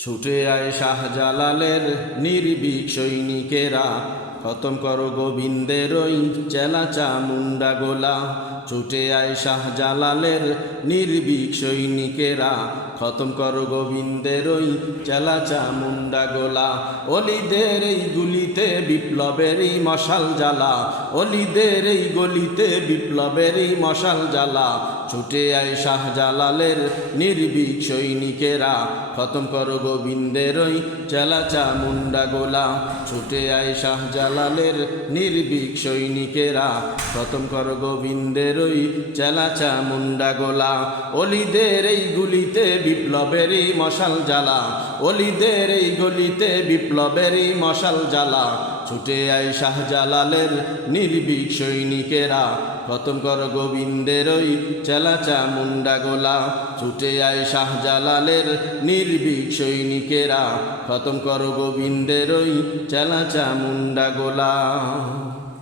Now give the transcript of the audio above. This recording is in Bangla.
ছুটে আয় শাহজালালের নির্ভীক সৈনিকেরা, খতম করো গোবিন্দের ওই চেলা চামুন্ডা গোলা। ছুটে আয় শাহজালালের নির্ভীক সৈনিকেরা, খতম করো গোবিন্দের ওই চেলা চামুন্ডা গোলা। অলিদের এই গুলিতে বিপ্লবেরই মশাল জ্বালা, অলিদের এই গলিতে বিপ্লবেরই মশাল জ্বালা। ছুটে আয় শাহজালালের নির্ভীক সৈনিকেরা, খতম করো গোবিন্দের ওই চেলা চামুন্ডা গোলা। ছুটে আয় শাহজালালের নির্ভীক সৈনিকেরা, খতম করো গোবিন্দের ওই চেলা চামুন্ডা গোলা। অলিদের এই গুলিতে বিপ্লবেরই মশাল জ্বালা, অলিদের এই গলিতে বিপ্লবেরই মশাল জ্বালা। ছুটে আয় শাহজালালের নির্ভীক সৈনিকেরা, খতম করো গোবিন্দের ওই চেলা চামুন্ডা গোলা। ছুটে আয় শাহজালালের নির্ভীক সৈনিকেরা, খতম করো গোবিন্দের ওই চেলা চামুন্ডা গোলা।